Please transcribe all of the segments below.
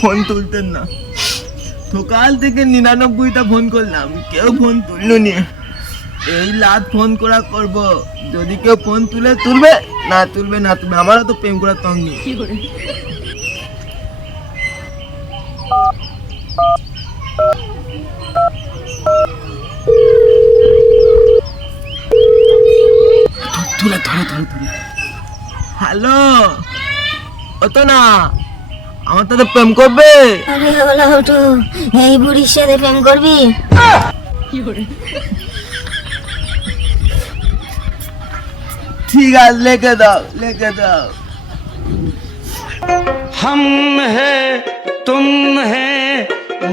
Phone তুলতেন না। সকাল থেকে নিরানব্বইটা ফোন করলাম। কেউ ফোন তুললো নি। এই লাত ফোন করা করব। যদি কেউ ফোন তুলে তুলবে? না তুলবে না তুলবে। আমারও তো প্রেম করার তং নেই। তুলে ধরে ধরে ধরে। হ্যালো? ও তো না আমার তো প্রেম করবে আরে ওলা ওঠো এই বুড়ির সাথে প্রেম করবি ঠিক আছে লিখে দাও লিখে দাও हम है तुम है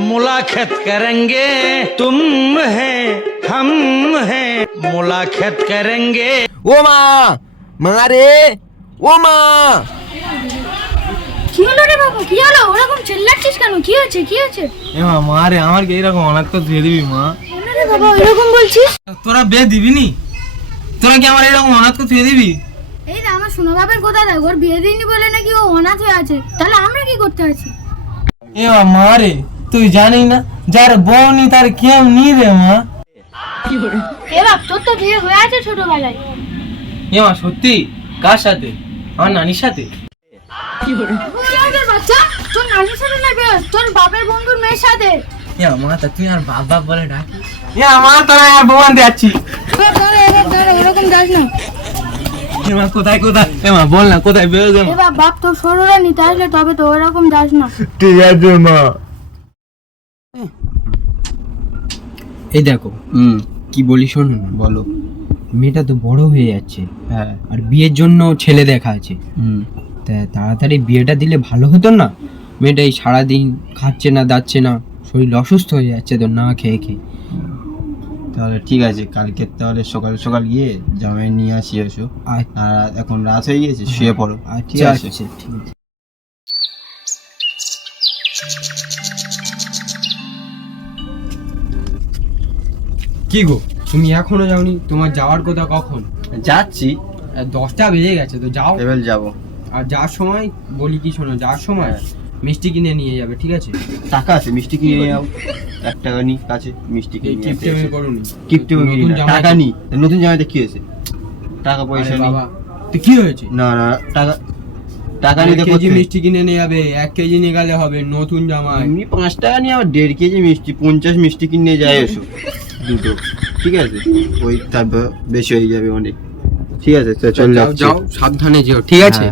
मुलाकात करेंगे तुम है हम है मुलाकात करेंगे ও মা মা রে ও মা কি হলো রে বাবু? কি হলো? ওরকম চিল্লাচ্ছিস কেন? কি হয়েছে? কি হয়েছে? এ মা মা রে আমার কি এরকম অনাথ করে ধুয়ে দিবি মা? রে বাবা এরকম বলছিস? তোরা বে দিবি নি? তোরা কি আমার এরকম অনাথ করে ধুয়ে দিবি? এই যে আমার সোনা বাবার কথা দেখ ওর বিয়ে দিইনি বলে নাকি ও অনাথ হয়ে আছে। তাহলে আমরা কি করতে আছি? এ মা মা রে তুই জানি না? যার বউ নি তার কেউ নি রে মা। এ বাপ তোর তো বিয়ে হয়ে আছে ছোটবেলায়। এ মা সত্যি? কার সাথে? আমার নানির সাথে? নানির সাথে না তোর বাপের বন্ধুর মেয়ের সাথে। এ মা তা তুই আর বাপ বাপ বলে ডাকিস? বউ আনতে যাচ্ছি ওরকম যাস না। মা কোথায় কোথায়? এ মা বল না কোথায় বেরো যাব বাপ বাপ সরুরা নিতে আসলে তবে তো ওরকম যাস না। ঠিক আছে মা। এই দেখো হুম। কি বলি শোনো না বলো। মেয়েটা তো বড় হয়ে যাচ্ছে। হ্যাঁ। আর বিয়ের জন্য ছেলে দেখা আছে। হুম। তা তাড়াতাড়ি বিয়েটা দিলে ভালো হতো না? মেয়েটা এই সারাদিন খাচ্ছে না দাচ্ছে না শরীর অসুস্থ হয়ে যাচ্ছে তো না খেয়ে খেয়ে। তাহলে ঠিক আছে কালকে তাহলে সকাল সকাল গিয়ে জামাই নিয়ে আসি এসো। আর এখন রাত হয়ে গিয়েছে শুয়ে পড়ো। আর ঠিক আছে ঠিক আছে। কি গো তুমি এখনও যাওনি? তোমার যাওয়ার কথা কখন? যাচ্ছি। আর দশটা বেজে গেছে তো যাও। এবার যাব। আর যাওয়ার সময়? বলি কি শোনো যাওয়ার সময়? মিষ্টি কিনে নিয়ে যাবে ঠিক আছে? টাকা আছে মিষ্টি কিনে নিয়ে যাও। এক টাকা নি কাছে মিষ্টি কিনে নিয়ে কিপটেমি এসে। করুনি। কিনি জামা টাকা নি নতুন জামাইতে কি হয়েছে? টাকা পয়সা নেই বাবা তো কি হয়েছে? না না টাকা টাকা নিতে কেজি মিষ্টি কিনে নিয়ে যাবে এক কেজি নিয়ে গেলে হবে নতুন জামাই। এমনি পাঁচ টাকা নিয়ে আবার দেড় কেজি মিষ্টি পঞ্চাশ মিষ্টি কিনে যায় এসো। দুটো ঠিক আছে? ওই তারপর বেশি হয়ে যাবে অনেক। ঠিক আছে চল যাও সাবধানে যেও ঠিক আছে?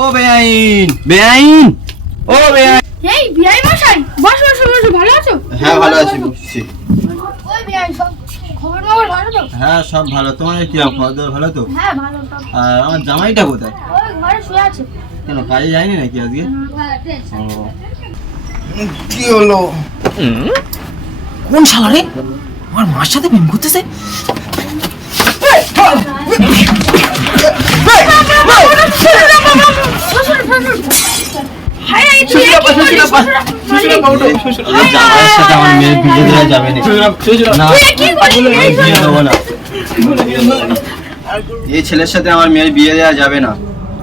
ও বেআইন। বেআইন? ও বেআইন। এই বিয়াই মশাই বস বস বস ভালো আছো? হ্যাঁ ভালো আছি বুঝছি ওই বিয়াই সব খবর খবর ভালো তো? হ্যাঁ সব ভালো। তোমার কি খাওয়া দাওয়া ভালো তো? হ্যাঁ ভালো সব আর আমার জামাইটা কোথায়? ওই ঘরে শুয়ে আছে। কেন কাজে যায়নি নাকি আজকে? ও। কি হলো? কোন শালা রে? আমার মার সাথে প্রেম করতেছে? কি এই সাথে আমার মেয়ের বিয়ে দেওয়া যাবে না না তুই কি করিস এই বিয়ে দেবো না এই ছেলের সাথে আমার মেয়ের বিয়ে দেওয়া যাবে না।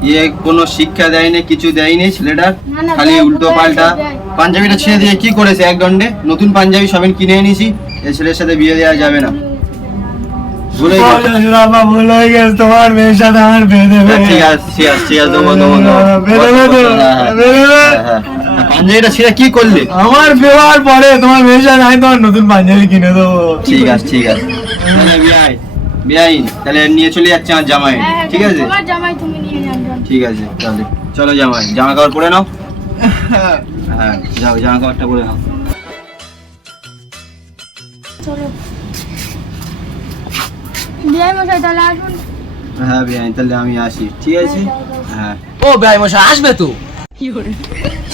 ইয়ে কোনো শিক্ষা দেয়নি কিছু দেয়নি ছেলেটা। খালি উল্টো পাল্টা পাঞ্জাবিটা ছেড়ে দিয়ে কি করেছে এক দণ্ডে? নতুন পাঞ্জাবি সবেন কিনে এনেছি এই ছেলের সাথে বিয়ে দেওয়া যাবে না। তোমার মেয়ের সাথে আমার ঠিক আছে ঠিক আছে ঠিক আছে দেবো দেবো দেবো হ্যাঁ, হ্যাঁ। হ্যাঁ, হ্যাঁ। পাঞ্জাবিটা ছিঁড়ে কি করলে? আমার বিবাহ পরে তোমার মেয়ের সাথে আমি তোমার নতুন পাঞ্জাবি কিনে দেবো। ঠিক আছে ঠিক আছে। তাহলে বিয়াই বিয়াই তাহলে নিয়ে চলে যাচ্ছে আমার জামাই। হ্যাঁ, হ্যাঁ, ঠিক আছে? জামাই তুমি নিয়ে যান যান। ঠিক আছে তাহলে চলো জামাই জামা কাপড় পরে নাও। হ্যাঁ যাও জামা কাপড়টা পরে নাও। চলো। বিয়াই মশাই তাহলে আসুন। হ্যাঁ বিয়াই তাহলে আমি আসি ঠিক আছে? হ্যাঁ ও ভাই মশাই আসবে তো?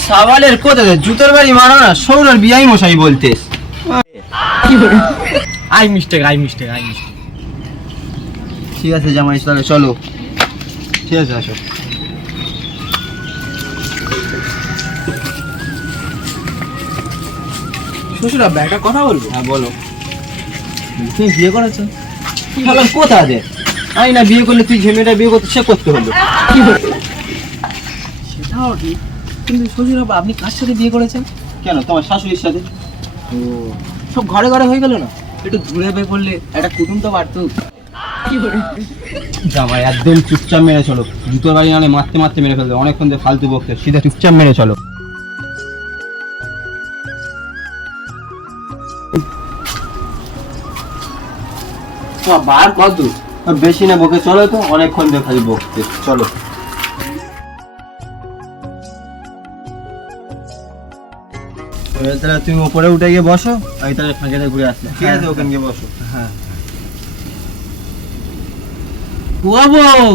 সাবালের কোথায় জুতোর বাড়ি মারো না সৌরার বিয়াই মশাই বলতে। I mistake I mistake I mistake. ঠিক আছে জামাই তাহলে চলো। ঠিক আছে আসো। শ্বশুর আব্বা একটা কথা বলব? হ্যাঁ বলো। তুমি বিয়ে করেছ? তাহলে কোথা দে আই না বিয়ে করলে তুই যে মেয়েটা বিয়ে করতে সে করতে হলো সেটাও ঠিক কিন্তু শ্বশুর আব্বা আপনি কার সাথে বিয়ে করেছেন? কেন? তোমার শাশুড়ির সাথে? ও। সব ঘরে ঘরে হয়ে গেল না? একটু দূরে বে করলে একটা কুটুম তো বাড়তো। জামাই একদম চুপচাপ মেরে চলো। জুতোর বাড়ি নালে মারতে মারতে মেরে ফেলবে। অনেকক্ষণ ধরে ফালতু বকতে সিধা চুপচাপ মেরে চলো। বার কত? বেশি না বকে চলো তো। অনেকক্ষণ ধরে খালি বকতে চলো। এবার তাহলে তুমি ওপরে উঠে গিয়ে বসো আমি তাহলে ফাঁকে ঘুরে আসলাম ঠিক আছে ওখানে গিয়ে বসো হ্যাঁ বুয়া বউ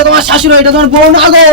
তোমার শাশুড়ি এটা তোমার বউ না গো.